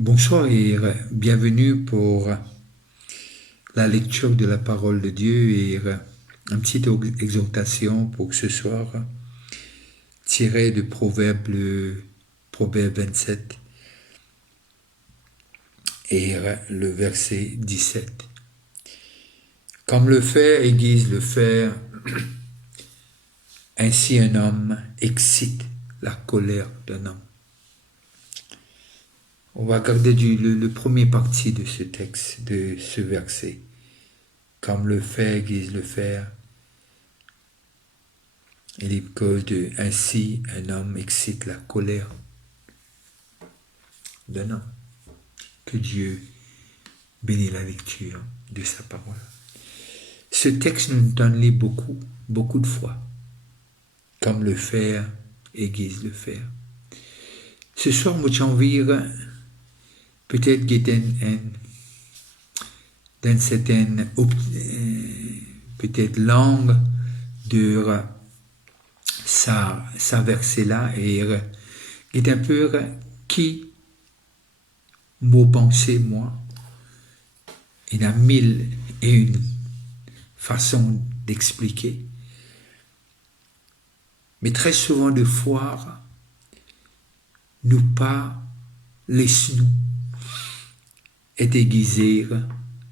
Bonsoir et bienvenue pour la lecture de la parole de Dieu et une petite exhortation pour ce soir tirée de Proverbe 27 et le verset 17. Comme le fer aiguise le fer, ainsi un homme excite la colère d'un homme. On va regarder le premier partie de ce texte, de ce verset. Comme le fer aiguise le fer, il est cause de ainsi un homme excite la colère d'un homme. Que Dieu bénisse la lecture de sa parole. Ce texte nous donne beaucoup de fois. Comme le fer aiguise le fer. Ce soir, nous envie peut-être guetter dans certaine peut-être langue de sa verset là et est un peu qui mot pensé moi. Il y a 1001 façons d'expliquer. Mais très souvent de fois, nous pas laissons-nous être aiguisés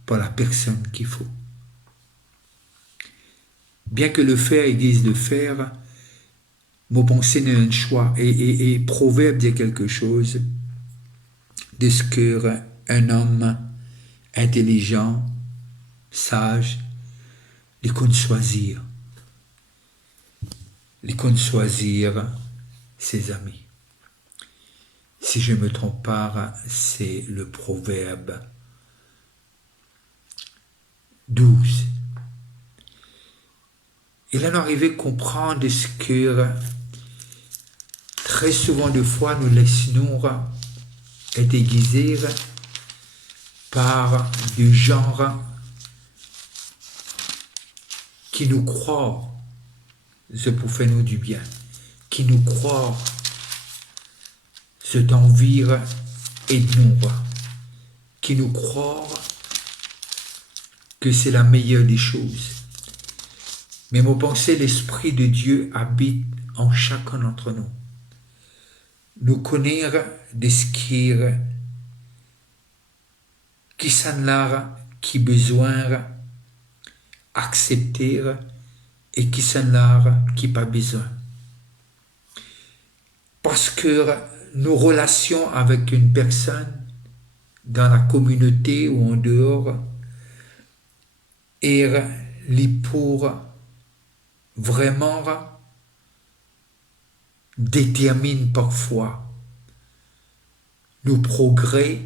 par la personne qu'il faut. Bien que le fer aiguise le fer, mon pensée n'est un choix. Et Proverbe dit quelque chose de ce qu'un homme intelligent, sage, il compte choisir. Il compte choisir ses amis. Si je ne me trompe pas, c'est le Proverbe 12. Et là, nous arrivons à comprendre ce que très souvent de fois nous laissons être aiguisés par du genre qui nous croient ce pour faire nous du bien, qui nous croient ce d'envie et de nous, qui nous croient que c'est la meilleure des choses. Mais mon pensée, l'Esprit de Dieu habite en chacun d'entre nous. Nous connaître de ce qui s'en a, qui besoin accepter et qui s'en a, qui pas besoin. Parce que nos relations avec une personne dans la communauté ou en dehors et les pour vraiment détermine parfois nos progrès,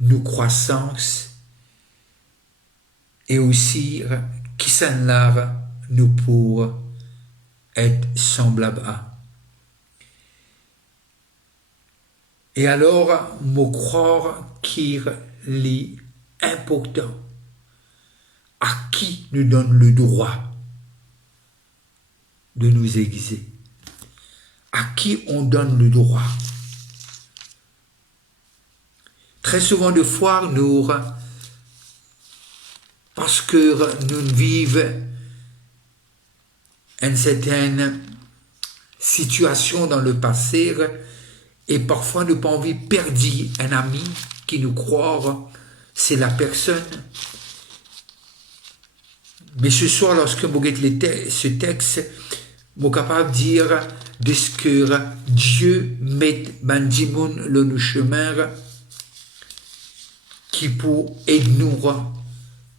nos croissances et aussi qui s'en lave nous pour être semblables à. Et alors, me croire qu'il est important à qui nous donne le droit de nous aiguiser, à qui on donne le droit. Très souvent de fois, nous, parce que nous vivons une certaine situation dans le passé, et parfois nous pas envie de perdre un ami qui nous croit, c'est la personne. Mais ce soir, lorsque vous regardez ce texte, je suis capable de dire de ce que Dieu met dans le chemin qui pour aider nous,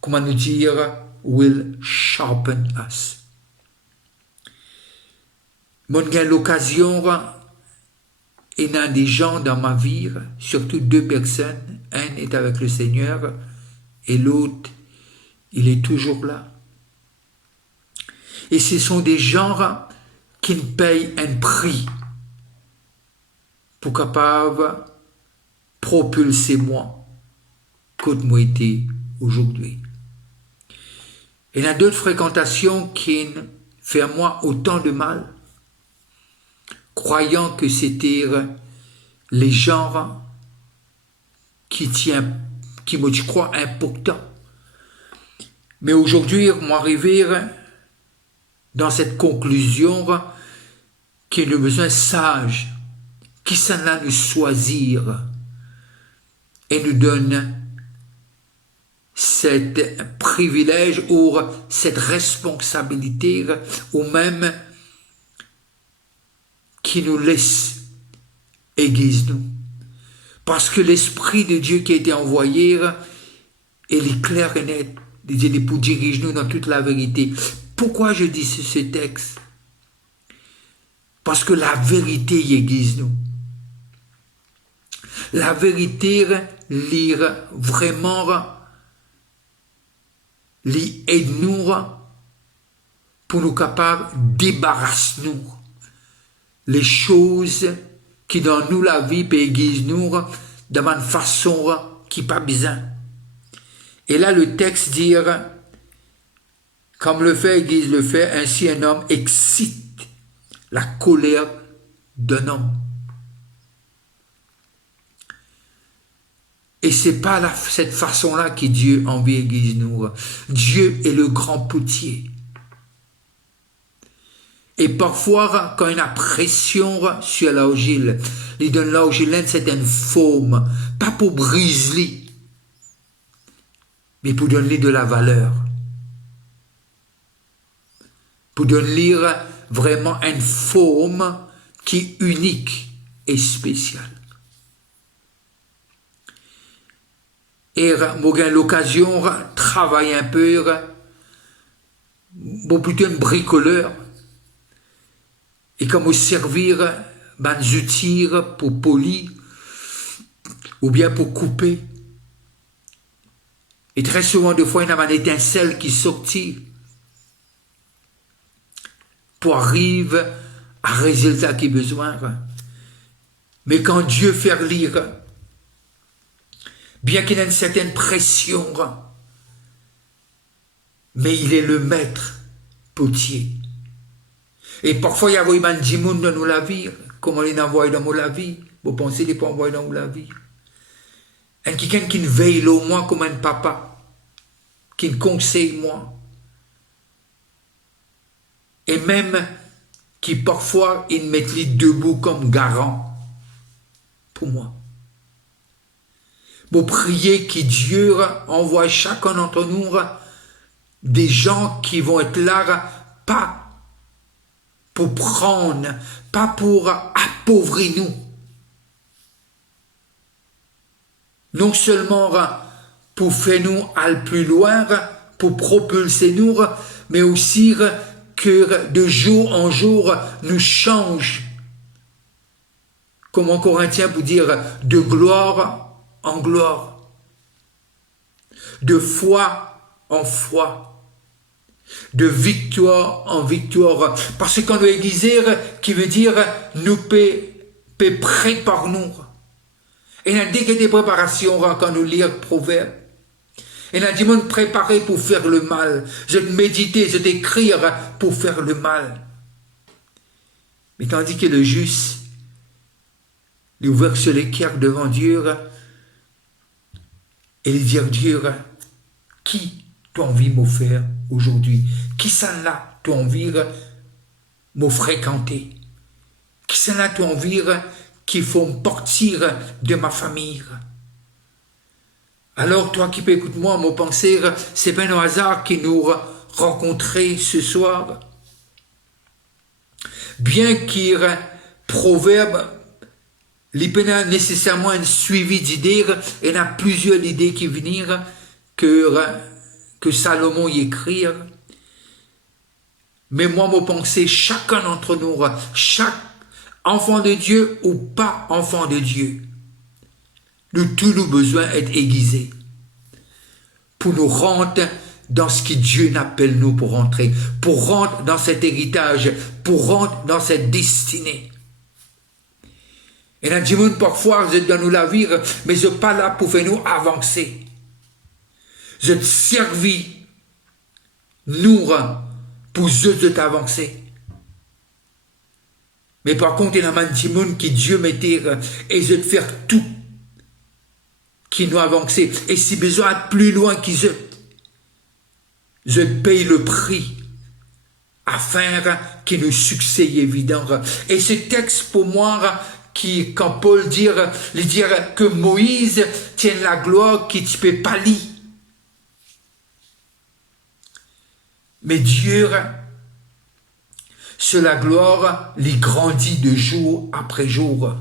comment nous dire, will sharpen us. Moi, j'ai l'occasion, et il y a des gens dans ma vie, surtout deux personnes, un est avec le Seigneur et l'autre, il est toujours là. Et ce sont des gens qui payent un prix pour capable propulser moi, comme moi été aujourd'hui. Et il y a d'autres fréquentations qui font à moi autant de mal, croyant que c'était les gens qui me, je crois, important. Mais aujourd'hui, moi, arriver dans cette conclusion qu'il y a besoin sage, qui s'en a nous choisir et nous donne cet privilège ou cette responsabilité ou même qui nous laisse aiguise-nous. Parce que l'Esprit de Dieu qui a été envoyé, il est clair et net. Il dit pour diriger nous dans toute la vérité. Pourquoi je dis ce texte? Parce que la vérité aiguise nous. La vérité lire vraiment aide-nous pour nous capables débarrasser nous les choses qui dans nous la vie peut aiguiser nous de une façon qui pas besoin. Et là le texte dit comme le fait aiguise le fait, ainsi un homme excite la colère d'un homme. Et c'est pas cette façon-là que Dieu envie aiguise nous. Dieu est le grand potier. Et parfois, quand il y a pression sur l'argile, il donne l'argile c'est une forme, pas pour briser, mais pour donner de la valeur. Pour donner vraiment une forme qui est unique et spéciale. Et j'ai l'occasion de travailler un peu, plutôt un bricoleur, et comme servir des outils pour polir, ou bien pour couper. Et très souvent, des fois, il y a une étincelle qui sortit pour arriver à un résultat qui a besoin. Mais quand Dieu fait lire, bien qu'il y ait une certaine pression, mais il est le maître potier. Et parfois, il y a des gens dans nous la vie, comment il envoie dans la vie, vous pensez qu'il peut envoyer dans la vie. Et quelqu'un qui veille au moins comme un papa, qui me conseille moi. Et même qui parfois, il met les debout comme garant pour moi. Pour prier que Dieu envoie chacun d'entre nous des gens qui vont être là, pas pour prendre, pas pour appauvrir nous. Non seulement pour faire nous aller plus loin, pour propulser nous, mais aussi que de jour en jour nous change. Comme en Corinthiens pour dire de gloire en gloire, de foi en foi, de victoire en victoire. Parce qu'on doit aiguiser, qui veut dire nous préparer nous. Et il y a des préparations quand nous lisons Proverbes. Et il y a des gens préparés pour faire le mal. Je méditer, je t'écrire pour faire le mal. Mais tandis que le juste, il est ouvert sur les cœurs devant Dieu, et il dit Dieu, qui t'as envie de me faire aujourd'hui? Qui ça là t'as envie de me fréquenter? Qui ça là t'as envie qu'il faut me partir de ma famille? Alors toi qui peux écouter moi, me penser, c'est pas un hasard qui nous rencontrer ce soir. Bien qu'il proverbe, il n'y a pas nécessairement un suivi d'idées, il y a plusieurs idées qui viennent que Salomon y écrit. Mais moi, me penser, chacun d'entre nous, chaque enfant de Dieu ou pas enfant de Dieu, nous tous nous besoin d'être aiguisés pour nous rendre dans ce que Dieu appelle nous pour rentrer, pour rentrer dans cet héritage, pour rentrer dans cette destinée. Et dans le monde, parfois, vous êtes dans nous la vie, mais je ne suis pas là pour faire nous avancer. Je te servis, nous, pour eux de avancer. Mais par contre, il y a un petit monde qui Dieu mettait, et je te faire tout qui nous avancent. Et si besoin, plus loin qu'ils je paye le prix afin qu'il nous succès évident. Et ce texte pour moi, qui, quand Paul dit que Moïse tient la gloire qui ne peut pas lire. Mais Dieu, sur la gloire, il grandit de jour après jour.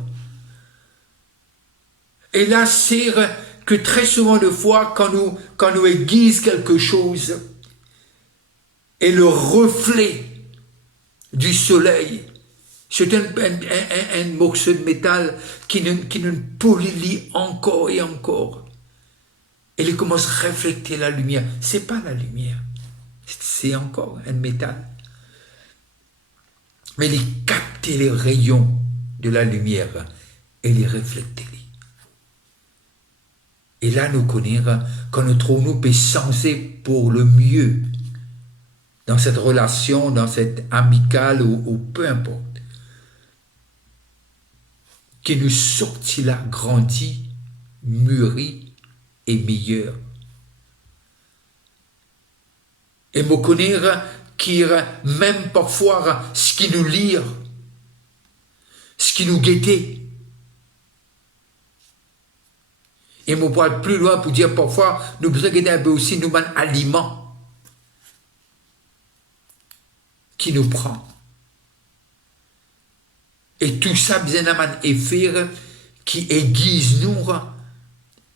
Et là, c'est que très souvent de fois, quand nous aiguise quelque chose, et le reflet du soleil, c'est un morceau de métal qui nous polie encore et encore. Et il commence à refléter la lumière. Ce n'est pas la lumière, c'est encore un métal. Mais il capte les rayons de la lumière et les reflète. Et là, nous connaissons, quand nous trouvons nous penser pour le mieux dans cette relation, dans cette amicale ou peu importe, qui nous sortit là, grandi, mûri et meilleur. Et me connaître qui même parfois ce qui nous lire, ce qui nous guettait. Et me voir plus loin pour dire parfois, nous besoin un peu aussi nous un aliment qui nous prend. Et tout ça, besoin d'un effet qui aiguise nous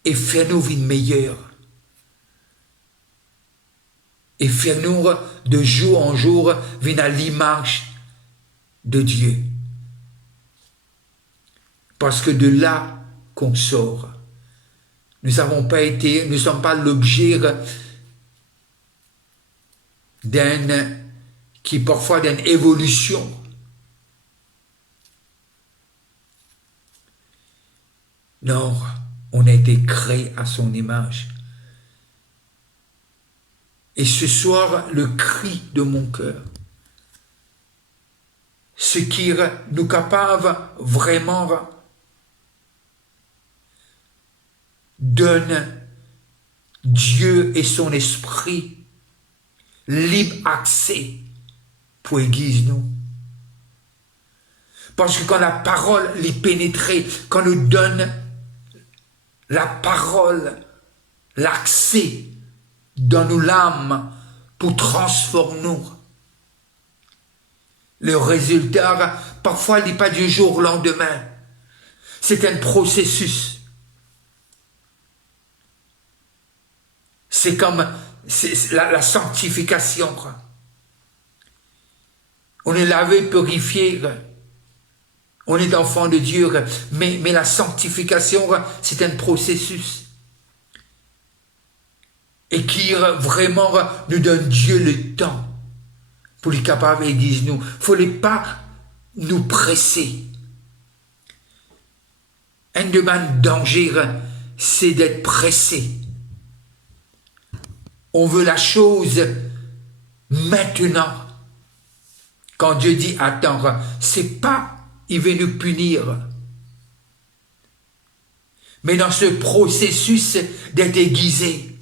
et fait nous vie meilleure. Et fait nous de jour en jour venir à l'image de Dieu. Parce que de là qu'on sort. Nous n'avons pas été, nous ne sommes pas l'objet parfois d'une évolution. Non, on a été créé à son image. Et ce soir, le cri de mon cœur, ce qui nous capable vraiment donne Dieu et son esprit libre accès pour aiguiser nous. Parce que quand la parole les pénétrait, quand nous donne la parole, l'accès dans nos âmes pour transformer nous, le résultat, parfois, il n'est pas du jour au lendemain. C'est un processus. C'est comme la sanctification. On est lavé, purifié. On est enfant de Dieu. Mais la sanctification, c'est un processus. Et qui vraiment nous donne Dieu le temps pour les capables et disent nous. Il ne faut pas nous presser. Un demande danger, c'est d'être pressé. On veut la chose maintenant. Quand Dieu dit attends, c'est pas il veut nous punir. Mais dans ce processus d'être aiguisé,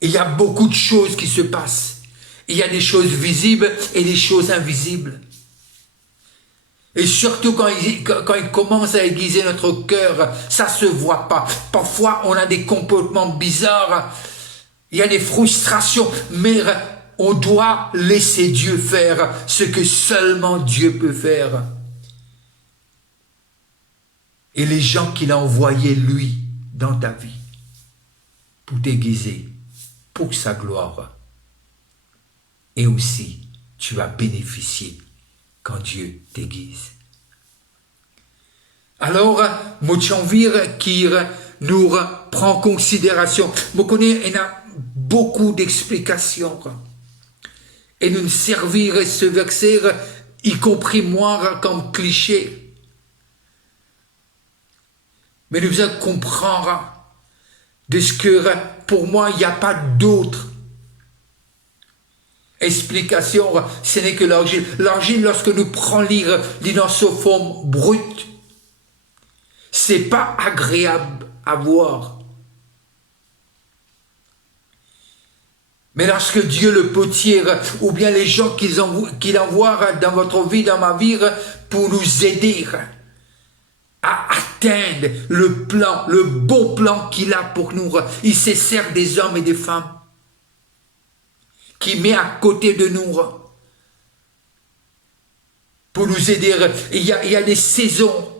il y a beaucoup de choses qui se passent. Il y a des choses visibles et des choses invisibles. Et surtout quand il commence à aiguiser notre cœur, ça se voit pas. Parfois, on a des comportements bizarres. Il y a des frustrations, mais on doit laisser Dieu faire ce que seulement Dieu peut faire. Et les gens qu'il a envoyés, lui, dans ta vie, pour t'aiguiser, pour sa gloire. Et aussi, tu vas bénéficier quand Dieu t'aiguise. Alors, Mochanvir qui nous prend en considération, je connais, il y a beaucoup d'explications. Et nous servir ce verset, y compris moi, comme cliché. Mais nous devons comprendre de ce que, pour moi, il n'y a pas d'autre explication. Ce n'est que l'argile. L'argile, lorsque nous prenons lire dans sa forme brute, c'est pas agréable avoir. Mais lorsque Dieu le potier, ou bien les gens qu'il envoie dans votre vie, dans ma vie, pour nous aider à atteindre le plan, le bon plan qu'il a pour nous, il se sert des hommes et des femmes qui met à côté de nous pour nous aider. Il y a des saisons.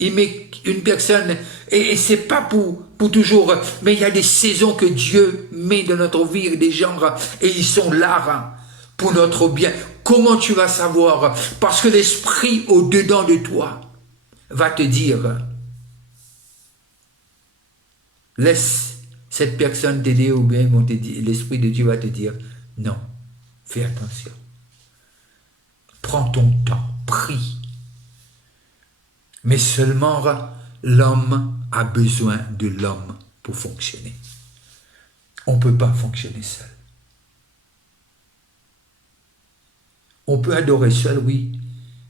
Il met une personne, et c'est pas pour toujours, mais il y a des saisons que Dieu met dans notre vie, des gens, et ils sont là pour notre bien. Comment tu vas savoir? Parce que l'esprit au-dedans de toi va te dire, laisse cette personne t'aider, ou bien l'esprit de Dieu va te dire, non, fais attention. Prends ton temps, prie. Mais seulement l'homme a besoin de l'homme pour fonctionner. On ne peut pas fonctionner seul. On peut adorer seul, oui,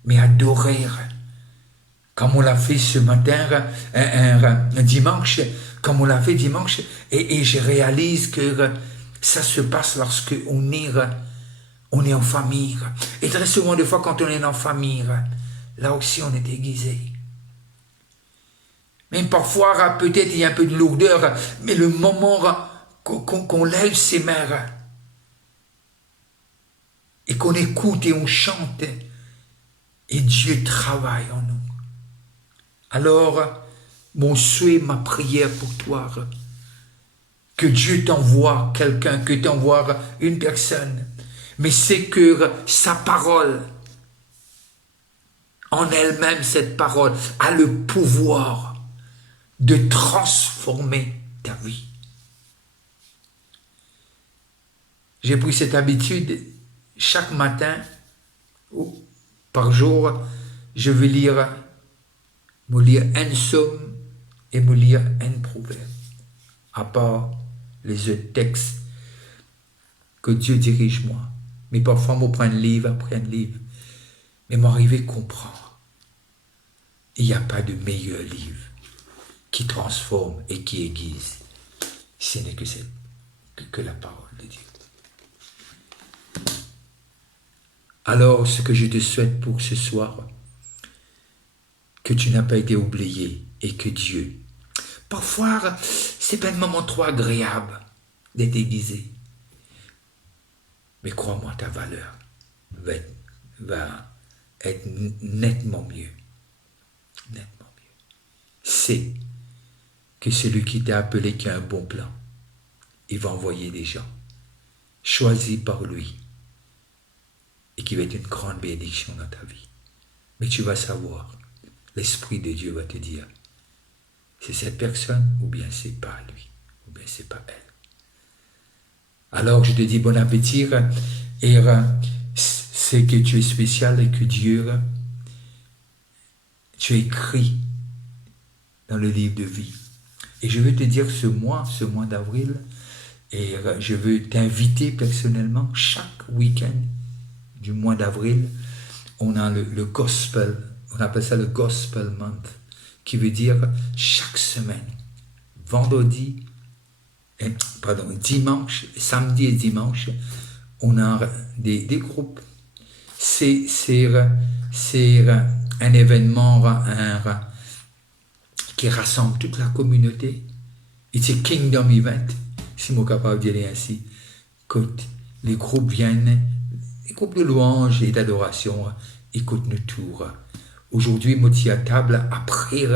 mais adorer, comme on l'a fait ce matin, un dimanche, comme on l'a fait dimanche, et je réalise que ça se passe lorsque on est en famille. Et très souvent, des fois, quand on est en famille, là aussi, on est aiguisé. Même parfois, peut-être il y a un peu de lourdeur, mais le moment qu'on lève ses mains et qu'on écoute et on chante, et Dieu travaille en nous. Alors, mon souhait, ma prière pour toi, que Dieu t'envoie quelqu'un, que t'envoie une personne, mais c'est que sa parole, en elle-même, cette parole, a le pouvoir de transformer ta vie. J'ai pris cette habitude, chaque matin, ou par jour, je vais me lire un psaume et me lire un proverbe, à part les autres textes que Dieu dirige moi. Mais parfois, je prends un livre après un livre, mais m'arriver à comprendre. Il n'y a pas de meilleur livre qui transforme et qui aiguise. Ce n'est que la parole de Dieu. Alors, ce que je te souhaite pour ce soir, que tu n'as pas été oublié et que Dieu, parfois, c'est pas un moment trop agréable d'être aiguisé. Mais crois-moi, ta valeur va être nettement mieux. Nettement mieux. C'est que celui qui t'a appelé qui a un bon plan, il va envoyer des gens choisis par lui et qui va être une grande bénédiction dans ta vie. Mais tu vas savoir, l'Esprit de Dieu va te dire, c'est cette personne ou bien c'est pas lui, ou bien c'est pas elle. Alors je te dis bon appétit et c'est que tu es spécial et que Dieu, tu es écrit dans le livre de vie. Et je veux te dire ce mois d'avril, et je veux t'inviter personnellement, chaque week-end du mois d'avril, on a le gospel, on appelle ça le gospel month, qui veut dire chaque semaine, dimanche, samedi et dimanche, on a des groupes. C'est un événement qui rassemble toute la communauté. C'est un kingdom event, si je suis capable de dire ainsi. Écoute, les groupes viennent, les groupes de louanges et d'adoration, écoute nous tous. Aujourd'hui, je suis à table après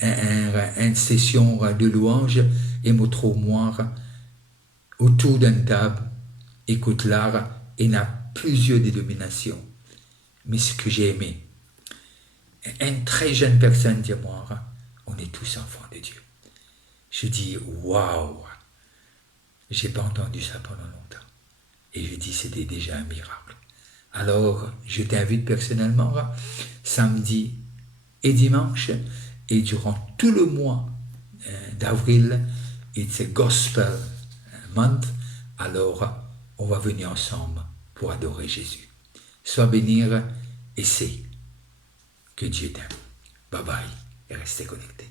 une session de louange et je trouve moi autour d'une table, écoute l'art, et il y a plusieurs dénominations. Mais ce que j'ai aimé, une très jeune personne dit moi, on est tous enfants de Dieu. Je dis, waouh, j'ai pas entendu ça pendant longtemps. Et je dis, c'était déjà un miracle. Alors, je t'invite personnellement, samedi et dimanche, et durant tout le mois d'avril, c'est Gospel Month, alors on va venir ensemble pour adorer Jésus. Sois béni et c'est que Dieu t'aime. Bye bye et restez connectés.